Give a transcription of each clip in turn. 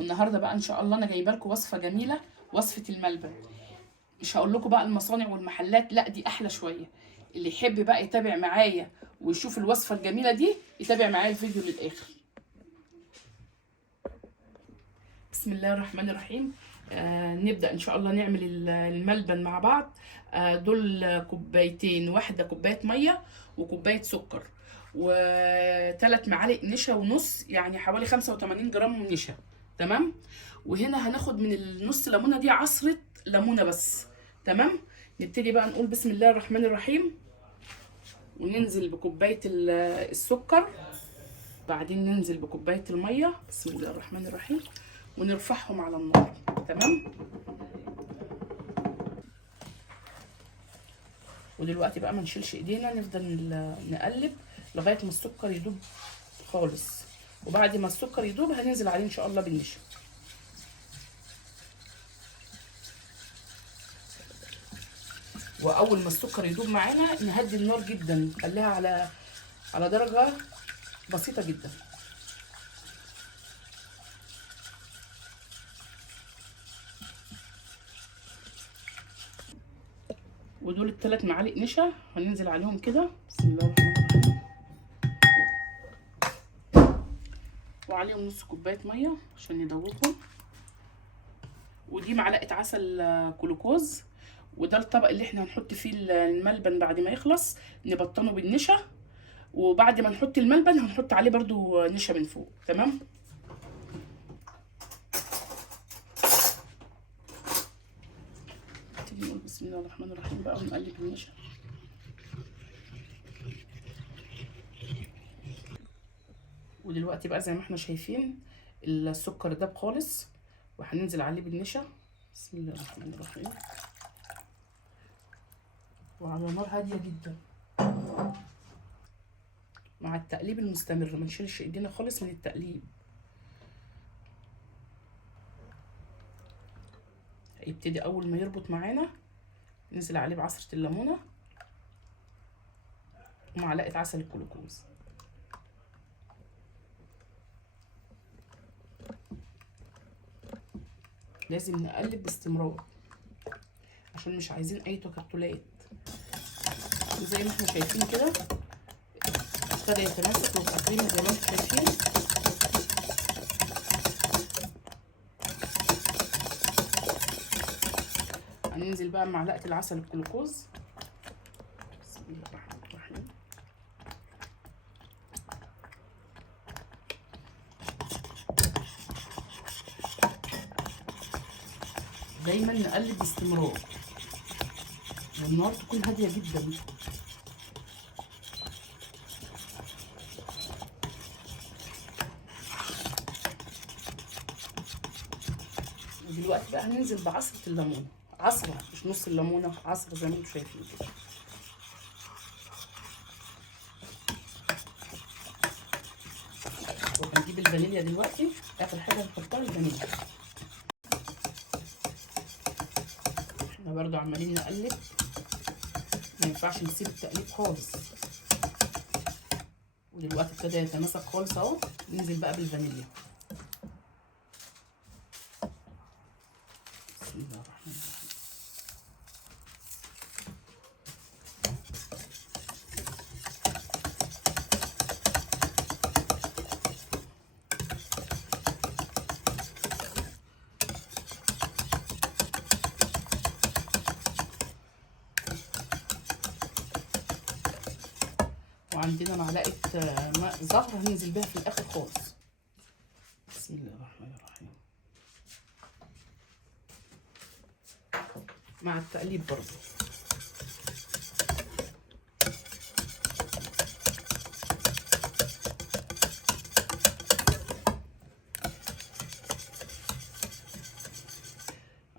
والنهارده بقى ان شاء الله انا جايبه لكم وصفه جميله، وصفه الملبن. مش هقول لكم بقى المصانع والمحلات، لا دي احلى شويه. اللي يحب بقى يتابع معايا ويشوف الوصفه الجميله دي يتابع معايا الفيديو للاخر. بسم الله الرحمن الرحيم. نبدأ إن شاء الله نعمل الملبن مع بعض. دول كوبايتين، واحدة كوباية مية وكوباية سكر وثلاث معالق نشا ونص، يعني حوالي 85 جرام نشا. تمام. وهنا هناخد من النص ليمونة دي عصرة ليمونة بس. تمام. نبتدي بقى نقول بسم الله الرحمن الرحيم، وننزل بكوباية السكر، بعدين ننزل بكوباية المية بسم الله الرحمن الرحيم ونرفعهم على النار. تمام. ودلوقتي بقى ما نشيلش ايدينا، نفضل نقلب لغايه ما السكر يدوب خالص، وبعد ما السكر يدوب هننزل عليه ان شاء الله بالنشا. واول ما السكر يدوب معانا نهدي النار جدا، نخليها على درجه بسيطه جدا. ودول الثلاث معالق نشا هننزل عليهم كده بسم الله الرحمن الرحيم، وعليهم نص كوبايه ميه عشان ندوبهم، ودي معلقه عسل كلوكوز. وده الطبق اللي احنا هنحط فيه الملبن بعد ما يخلص، نبطنه بالنشا، وبعد ما نحط الملبن هنحط عليه برضو نشا من فوق. تمام. نبتدي نقول بسم الله الرحمن الرحيم بقى ونقلب النشا. ودلوقتي بقى زي ما احنا شايفين السكر داب خالص، وهننزل عليه بالنشا بسم الله الرحمن الرحيم، وعلى نار هاديه جدا مع التقليب المستمر. ما نشيلش ايدينا خالص من التقليب. هيبتدي اول ما يربط معانا ننزل عليه بعصرة الليمونة ومعلقة عسل الكلوكوز. لازم نقلب باستمرار عشان مش عايزين اي تكتلات. وزي ما احنا شايفين كده ابتدى يتماسك ويبقى كريمة زي ما انتم شايفين. هننزل بقى بمعلقة العسل الجلوكوز بسم الله الرحمن الرحيم. دايما نقلب باستمرار والنار تكون هادية جدا. ودلوقتي بقى هننزل بعصرة الليمون، عصرة مش نص الليمونة، عصرة زي ما انتم شايفين كده. وهنجيب الفانيليا دلوقتي، اخر حاجة نحطها الفانيليا. احنا برضو عمالين نقلب، ما ينفعش نسيب التقليب خالص. ودلوقتي ابتدى يتماسك خالص اهو، ننزل بقى بالفانيليا بسم الله الرحمن الرحيم. وعندنا معلقة ماء زهر هننزل بيها في الآخر خالص بسم الله الرحمن الرحيم، مع التقليب برضو.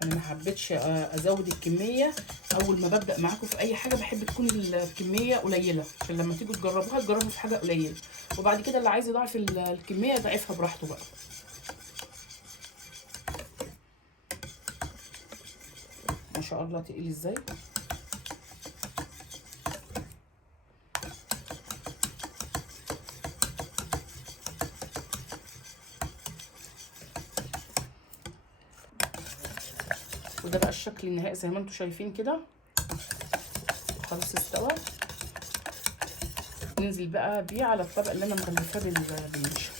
انا ما حبيتش ازود الكميه. اول ما ببدا معاكم في اي حاجه بحب تكون الكميه قليله، عشان لما تيجوا تجربوها تجربوا في حاجه قليله، وبعد كده اللي عايز يضاعف الكميه يضاعفها براحته بقى. ما شاء الله تقيل ازاي. وده بقى الشكل النهائي زي ما انتم شايفين كده. خلاص استوى. ننزل بقى بيه على الطبق اللي انا مغلفاه بالنشا.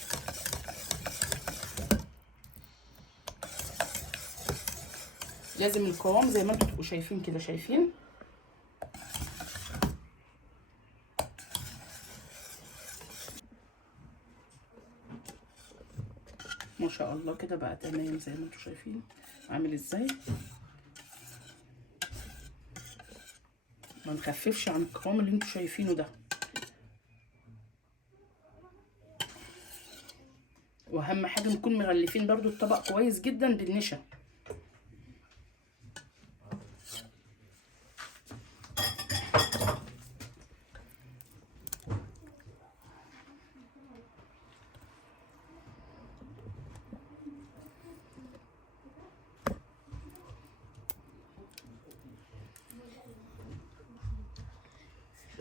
لازم القوام زي ما انتم تبقوا شايفين كده، شايفين؟ ما شاء الله كده بقى تمام زي ما انتم شايفين عامل ازاي. ما نخففش عن القوام اللي انتم شايفينه ده. واهم حاجه نكون مغلفين برضو الطبق كويس جدا بالنشا.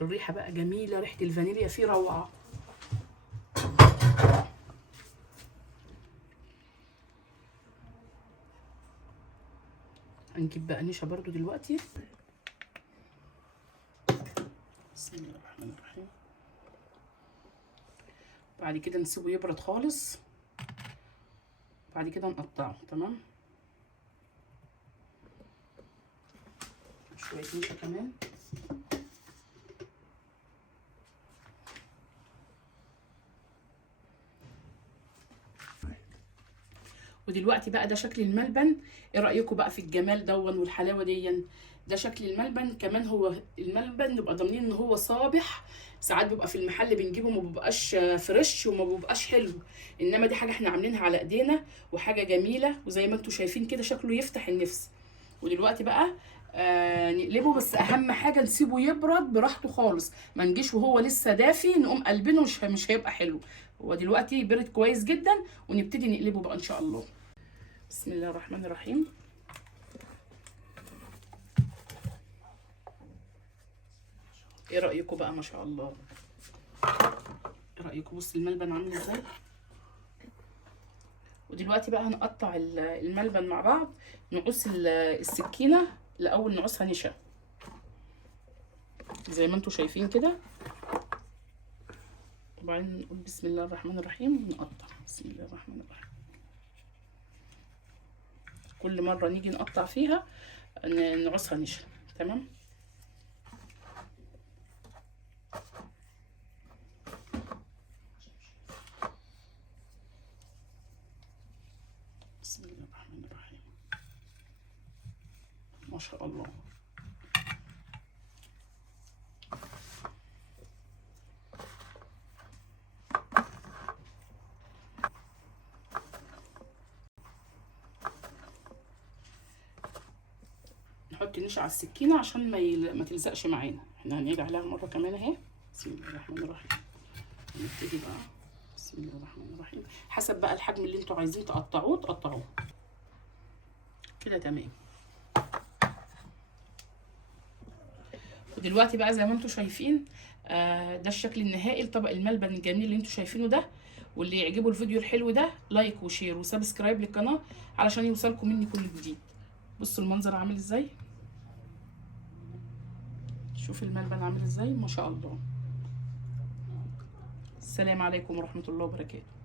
الريحه بقى جميله، ريحه الفانيليا فيه روعه. هنجيب بقى نشا برضو دلوقتي. بسم الله الرحمن الرحيم. بعد كده نسيبه يبرد خالص، بعد كده نقطعه. تمام. شويه نشا كمان. ودلوقتي بقى ده شكل الملبن. ايه رايكم بقى في الجمال دون والحلاوه دي؟ ده شكل الملبن. كمان هو الملبن نبقى ضامنين ان هو صابح. ساعات بيبقى في المحل بنجيبه ما بيبقاش فريش وما بيبقاش حلو، انما دي حاجه احنا عاملينها على ايدينا وحاجه جميله، وزي ما انتم شايفين كده شكله يفتح النفس. ودلوقتي بقى نقلبه، بس اهم حاجه نسيبه يبرد براحته خالص، ما نجيش وهو لسه دافي نقوم قلبينه، مش هيبقى حلو. هو دلوقتي برد كويس جدا، ونبتدي نقلبه بقى ان شاء الله. بسم الله الرحمن الرحيم. ايه رايكم بقى؟ ما شاء الله. ايه رايكم؟ بصوا الملبن عامل ازاي. ودلوقتي بقى هنقطع الملبن مع بعض. نقص السكينه الاول، نقصها نشا زي ما انتم شايفين كده، وبعدين نقول بسم الله الرحمن الرحيم ونقطع. بسم الله الرحمن الرحيم. كل مره نيجي نقطع فيها نقصها نشا. تمام. بسم الله الرحمن الرحيم. ما شاء الله. نحط نشا على السكينه عشان ما تلزقش معانا. احنا هنعيد عليها مره كمان اهي. بسم الله الرحمن الرحيم. نبتدي بقى. بسم الله الرحمن الرحيم. حسب بقى الحجم اللي انتوا عايزين تقطعوه كده. تمام. ودلوقتي بقى زي ما انتوا شايفين ده الشكل النهائي لطبق الملبن الجميل اللي انتوا شايفينه ده. واللي يعجبه الفيديو الحلو ده لايك وشير وسبسكرايب للقناه علشان يوصلكم مني كل جديد. بصوا المنظر عامل ازاي. شوف الملبن عامل ازاي. ما شاء الله. السلام عليكم ورحمه الله وبركاته.